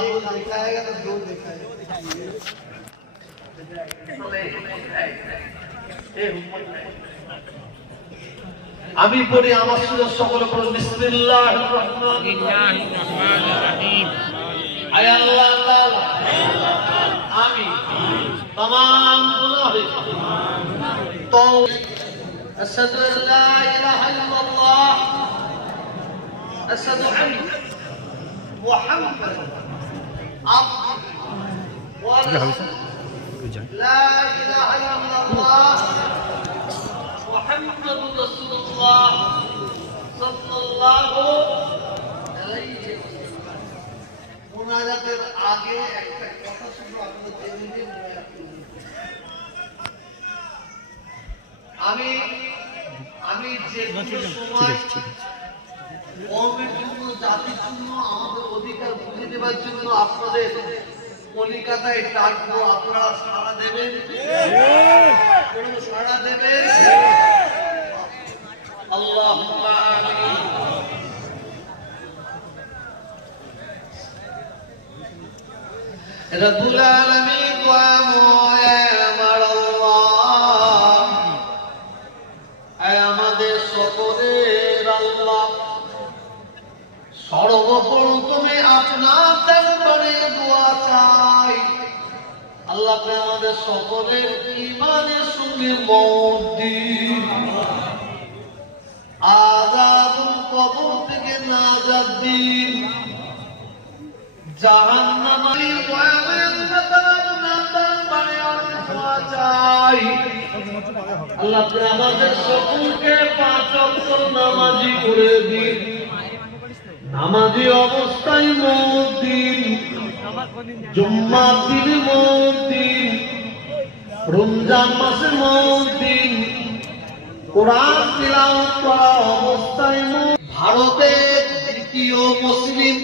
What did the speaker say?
आगुल दिखाएगा तो दो दिखाएगा আমি পড়ি আমার সুরে সকল পড়ুন বিসমিল্লাহির রহমানির রহিম আয় আল্লাহ তাআলা আমি तमाम गुनाह तो أشهد أن لا إله إلا الله أشهد أن محمد عبده ورسوله لا إله إلا الله محمد رسول الله صلى الله عليه وسلم মুনাজাতের আগে একটা কথা শুনে আপনাদের জেনে নিন আমি যে সময় কওমের জন্য জাতির জন্য আমাদের অধিকার বুঝে দেওয়ার জন্য আপনাদের কলিকাতায় ডাকবো আপনারা সাড়া দেবেন সাড়া দেবেন আল্লাহুম্মা আমিন রব্বুল আলামিন ওয়া মুআমার আল্লাহ আয় আমাদের সকলের আল্লাহ সর্বপ্রথমে আপনার দরবারে দোয়া চাই আল্লাহ আপনি আমাদের সকলের ঈমানের সঙ্গে মওত দিন আযাবুল কবর থেকে নাজাত দিন জাহান্নামের ভয়াবহ দরবারে দোয়া চাই আল্লাহ আপনি আমাদের সকলকে পাঁচ ওয়াক্ত নামাজি করে দিন নামাজি অবস্থায় মওত দিন জুম্মার দিনে মওত দিন রমজান মাসে মওত দিন কোরআন তিলাওয়াত করা অবস্থায় ভারতের দ্বিতীয় মুসলিম